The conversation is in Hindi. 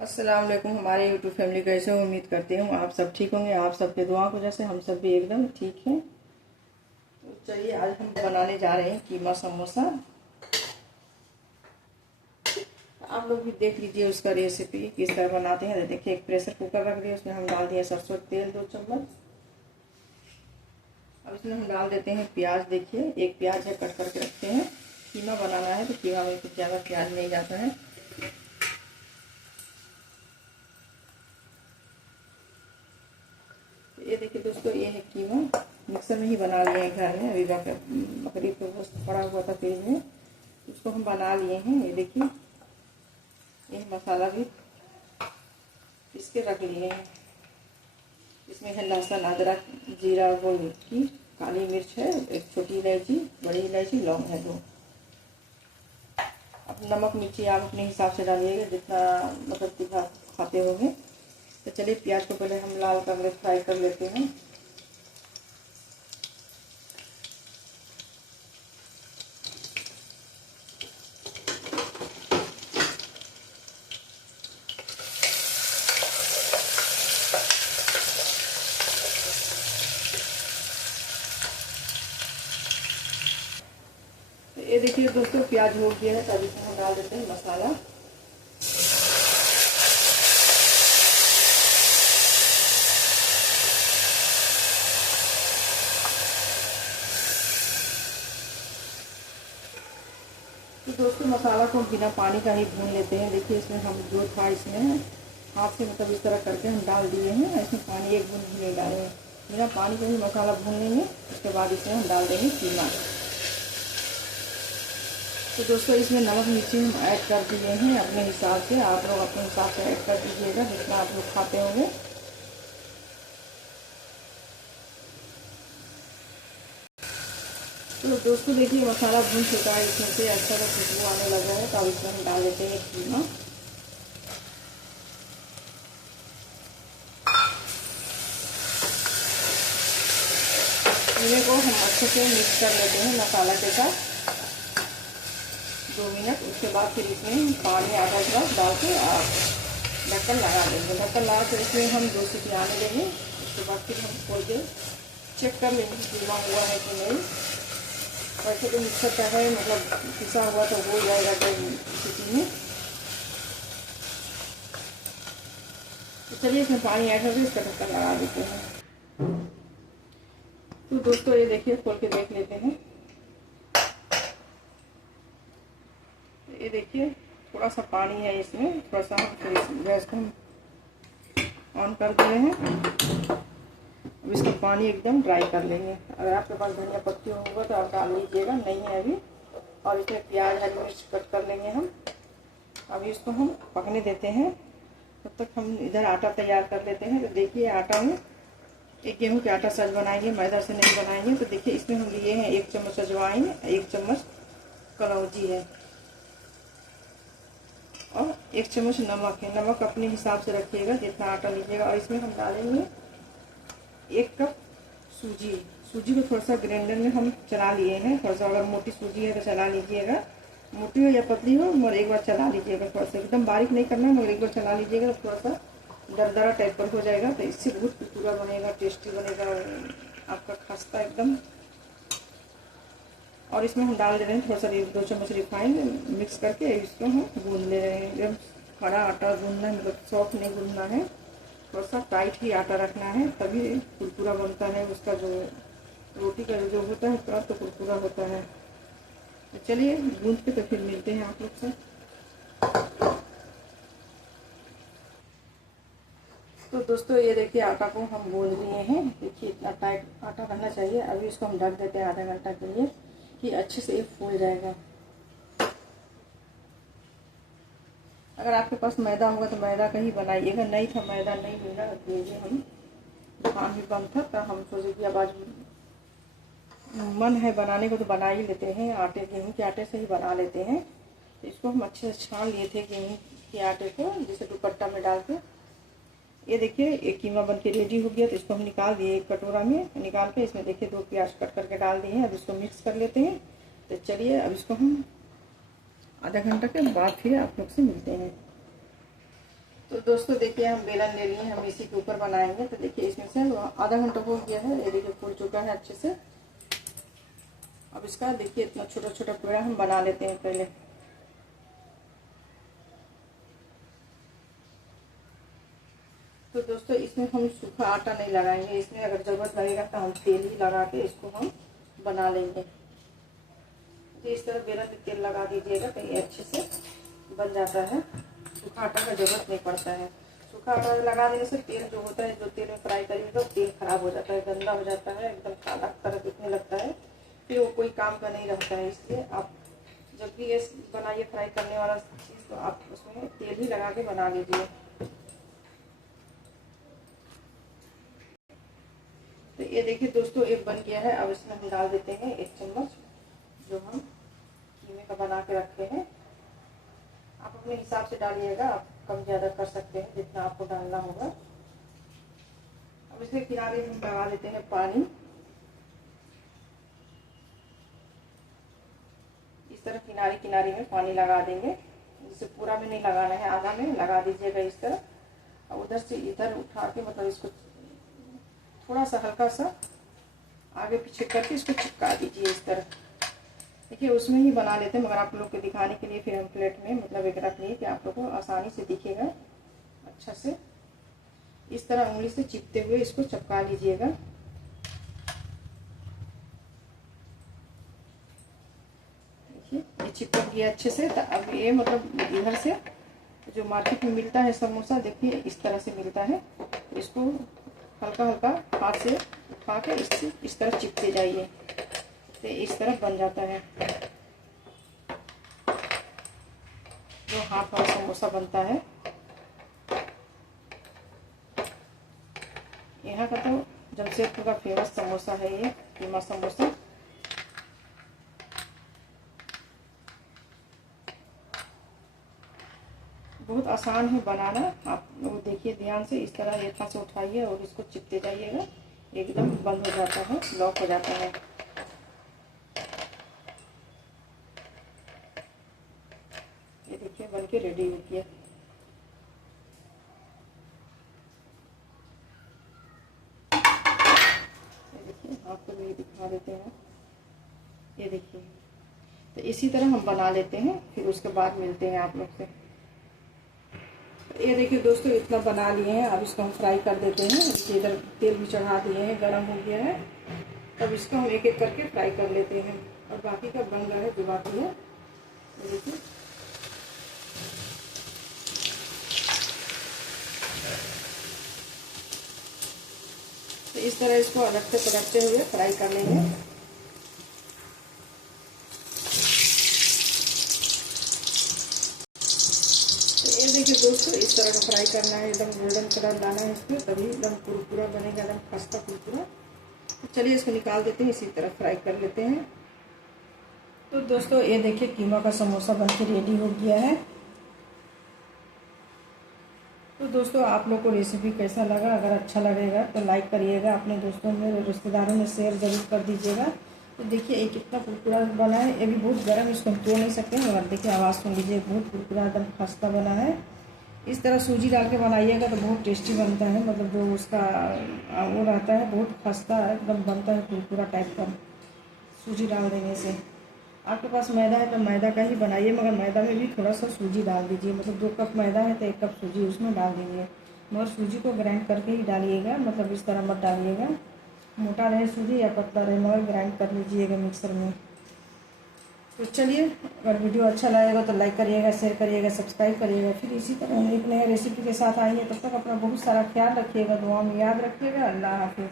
अस्सलाम वालेकुम। हमारे यूट्यूब फैमिली कैसे हो? उम्मीद करती हूँ आप सब ठीक होंगे। आप सबके दुआ की वजह से हम सब भी एकदम ठीक हैं। तो चलिए आज हम बनाने जा रहे हैं कीमा समोसा। आप लोग भी देख लीजिए उसका रेसिपी किस तरह बनाते हैं। देखिए एक प्रेशर कुकर रख दिया, उसमें हम डाल दिए सरसों तेल 2 चम्मच। अब इसमें हम डाल देते हैं प्याज। देखिए एक प्याज है, कट करके रखते हैं। कीमा बनाना है तो कीमा में कुछ ज़्यादा प्याज नहीं जाता है। ये देखिए दोस्तों, ये है कीमा। मिक्सर में ही बना लिए हैं घर में। अभी बकरी को गोश्त पड़ा हुआ था फ्रिज में, उसको हम बना लिए हैं। ये देखिए ये मसाला भी पीस के रख लिए हैं। इसमें है लहसुन, अदरक, जीरा, गोल की काली मिर्च है, एक छोटी इलायची, बड़ी इलायची, लौंग है 2। अब नमक मिर्ची आप अपने हिसाब से डालिएगा, जितना मतलब तीखा खाते होंगे। तो चलिए प्याज को पहले हम लाल कर ले फ्राई कर लेते हैं। ये देखिए दोस्तों प्याज हो गया है, तब इसमें हम डाल देते हैं मसाला। तो दोस्तों मसाला को बिना पानी का ही भून लेते हैं। देखिए इसमें हम जो था इसमें हाथ से मतलब इस तरह करके हम डाल दिए हैं। इसमें पानी एक बूंद भी नहीं डाले हैं। बिना पानी का ही मसाला भून लेंगे। उसके बाद इसमें हम डाल देंगे कीमा। तो दोस्तों इसमें नमक मिर्ची हम ऐड कर दिए हैं अपने हिसाब से। आप लोग अपने हिसाब से ऐड कर दीजिएगा जितना आप लोग खाते होंगे। तो दोस्तों देखिए मसाला भून चुका है, इसमें से अच्छा सा खुशबू आने लगा है। तो अब इसमें हम डाल देते हैं कीमा। कीमे को हम अच्छे से मिक्स कर लेते हैं मसाला के साथ 2 मिनट। उसके बाद फिर इसमें पानी आधा गिलास डाल के ढक्कन लगा देंगे। ढक्कन लगा के इसमें हम 2 सीटी आने देंगे। उसके बाद फिर हम खोल के चेक कर लेंगे कीमा हुआ है कि नहीं। वैसे तो मिक्सर का है, मतलब पिसा हुआ तो हो जाएगा 2 सीटी में। तो चलिए इसमें पानी ऐड करके इसका ढक्कन लगा देते हैं। तो दोस्तों ये देखिए खोल के देख लेते हैं। ये देखिए थोड़ा सा पानी है इसमें, थोड़ा सा हम फिर गैस को ऑन कर दिए हैं। अब इसका पानी एकदम ड्राई कर लेंगे। अगर आपके पास धनिया पत्ती होगा तो आप डाल लीजिएगा, नहीं है अभी। और इसमें प्याज हरी मिर्च कट कर लेंगे हम। अभी इसको हम पकने देते हैं। तब तक हम इधर आटा तैयार कर लेते हैं। तो देखिए आटा में एक गेहूँ के आटा सच बनाएंगे, मैदा से नहीं बनाएंगे। तो देखिए इसमें हम लिए हैं 1 चम्मच अजवाइन, 1 चम्मच कलौंजी है और 1 चम्मच नमक है। नमक अपने हिसाब से रखिएगा जितना आटा लीजिएगा। और इसमें हम डालेंगे 1 कप सूजी। सूजी को थोड़ा सा ग्राइंडर में हम चला लिए हैं। थोड़ा सा अगर मोटी सूजी है तो चला लीजिएगा, मोटी हो या पतली हो, मगर एक बार चला लीजिएगा। थोड़ा सा एकदम बारीक नहीं करना है, मगर एक बार चला लीजिएगा तो थोड़ा सा दरदरा टाइप पर हो जाएगा। तो इससे बहुत कुरकुरा बनेगा, टेस्टी बनेगा आपका खस्ता एकदम। और इसमें हम डाल दे रहे हैं थोड़ा सा 2 चम्मच रिफाइंड। मिक्स करके इसको हम गूंद ले रहे हैं। एकदम खड़ा आटा गूंदना है, मतलब सॉफ्ट नहीं गूंदना है, थोड़ा सा टाइट ही आटा रखना है, तभी कुरकुरा बनता है। उसका जो रोटी का जो होता है थोड़ा तो कुरकुरा होता है। तो चलिए गूंद के तो फिर मिलते हैं आप लोग से। तो दोस्तों ये देखिए आटा को हम गूंद लिए हैं। देखिए इतना टाइट आटा रहना चाहिए। अभी इसको हम ढक देते हैं आधा घंटा के लिए कि अच्छे से ये फूल जाएगा। अगर आपके पास मैदा होगा तो मैदा का ही बनाइएगा, नहीं था मैदा नहीं मिला तो ये हम दुकान भी बंद था, तो हम सोचे कि अब आज मन है बनाने को तो बना ही लेते हैं। आटे गेहूँ के आटे से ही बना लेते हैं। तो इसको हम अच्छे से छान लिए थे गेहूँ के आटे को, जैसे दुपट्टा में डाल के। ये देखिए एक कीमा बन के रेडी हो गया। तो इसको हम निकाल दिए एक कटोरा में। निकाल के इसमें देखिए 2 प्याज कट करके डाल दिए हैं। अब इसको मिक्स कर लेते हैं। तो चलिए अब इसको हम आधा घंटा के बाद फिर आप लोग से मिलते हैं। तो दोस्तों देखिए हम बेलन ले लिए, हम इसी के ऊपर बनाएंगे। तो देखिए इसमें से आधा घंटा हो गया है, ये देखिए फूल चुका है अच्छे से। अब इसका देखिए इतना छोटा छोटा पेड़ा हम बना लेते हैं पहले। तो दोस्तों इसमें हम सूखा आटा नहीं लगाएंगे, इसमें अगर ज़रूरत लगेगा तो हम तेल ही लगा के इसको हम बना लेंगे। तो इस तरह बेलन में तेल लगा दीजिएगा तो ये अच्छे से बन जाता है, सूखा आटा का ज़रूरत नहीं पड़ता है। सूखा आटा लगा देने से तेल जो होता है, जो तेल में फ्राई करिएगा तेल खराब हो जाता है, गंदा हो जाता है, एकदम काला तरह दिखने लगता है, फिर वो कोई काम का नहीं रहता है। इसलिए आप जब भी ये बनाइए फ्राई करने वाला चीज़, तो आप उसमें तेल ही लगा के बना लीजिए। तो ये देखिए दोस्तों एक बन गया है। अब इसमें हम डाल देते हैं 1 चम्मच जो हम कीमे का बना के रखे हैं। आप अपने हिसाब से डालिएगा, आप कम ज़्यादा कर सकते हैं जितना आपको डालना होगा। अब इसके किनारे हम लगा देते हैं पानी। इस तरह किनारे किनारे में पानी लगा देंगे, जिसे पूरा में नहीं लगाना है, आधा में लगा दीजिएगा इस तरह। और उधर से इधर उठा के मतलब इसको थोड़ा सा हल्का सा आगे पीछे करके इसको चिपका दीजिए इस तरह। देखिए उसमें ही बना लेते हैं, मगर आप लोग को दिखाने के लिए फिर हम प्लेट में मतलब एक रख लिए कि आप लोग को आसानी से दिखेगा अच्छा से। इस तरह उंगली से चिपते हुए इसको चिपका लीजिएगा। देखिए ये चिपक गया अच्छे से। तो अब ये मतलब इधर से जो मार्केट में मिलता है समोसा, देखिए इस तरह से मिलता है। इसको हल्का हल्का हाथ से उठा के इस तरह चिपके जाइए, तो इस तरह बन जाता है जो हाथ वाला समोसा बनता है। यहाँ का तो जमशेदपुर का फेमस समोसा है ये कीमा समोसा। बहुत आसान है बनाना, आप लोग देखिए ध्यान से। इस तरह ये से उठाइए और इसको चिपते जाइएगा, एकदम बंद हो जाता है, लॉक हो जाता है। ये देखिए बन के रेडी हो गया। ये देखिए आपको भी दिखा देते हैं। ये देखिए तो इसी तरह हम बना लेते हैं, फिर उसके बाद मिलते हैं आप लोग से। ये देखिए दोस्तों इतना बना लिए हैं। अब इसको हम फ्राई कर देते हैं। इधर तेल भी चढ़ा दिए हैं, गर्म हो गया है। तब इसको हम एक एक करके फ्राई कर लेते हैं। और बाकी का बन रहा है जो बाकी है। ये देखिए तो इस तरह इसको अलग से पलटते हुए फ्राई कर लेंगे। देखिए दोस्तों इस तरह का फ्राई करना है, एकदम गोल्डन कलर लाना है इसमें, तभी एकदम कुरकुरा बनेगा, एकदम खस्ता कुरकुरा। तो चलिए इसको निकाल देते हैं, इसी तरह फ्राई कर लेते हैं। तो दोस्तों ये देखिए कीमा का समोसा बनके रेडी हो गया है। तो दोस्तों आप लोग को रेसिपी कैसा लगा? अगर अच्छा लगेगा तो लाइक करिएगा, अपने दोस्तों में रिश्तेदारों में शेयर ज़रूर कर दीजिएगा। तो देखिए ये कितना कुरकुरा बना है, ये भी बहुत गर्म, इसको हम तोड़ नहीं सकते हैं, मगर देखिए आवाज़ सुन लीजिए, बहुत कुरकुरा एकदम खस्ता बना है। इस तरह सूजी डाल के बनाइएगा तो बहुत टेस्टी बनता है, मतलब जो उसका वो रहता है बहुत खस्ता एकदम बनता है, कुरकुरा टाइप का सूजी डाल देने से। आपके पास मैदा है तो मैदा का ही बनाइए, मगर मैदा में भी थोड़ा सा सूजी डाल दीजिए। मतलब 2 कप मैदा है तो 1 कप सूजी उसमें डाल दीजिए, मगर सूजी को ग्राइंड करके ही डालिएगा, मतलब इस तरह मत डालिएगा, मोटा रहे सूजी या पतला रहे, मगर ग्राइंड कर लीजिएगा मिक्सर में। तो चलिए अगर वीडियो अच्छा लगेगा तो लाइक करिएगा, शेयर करिएगा, सब्सक्राइब करिएगा। फिर इसी तरह एक नए रेसिपी के साथ आएंगे, तब तक अपना बहुत सारा ख्याल रखिएगा, दुआ में याद रखिएगा। अल्लाह हाफिज़।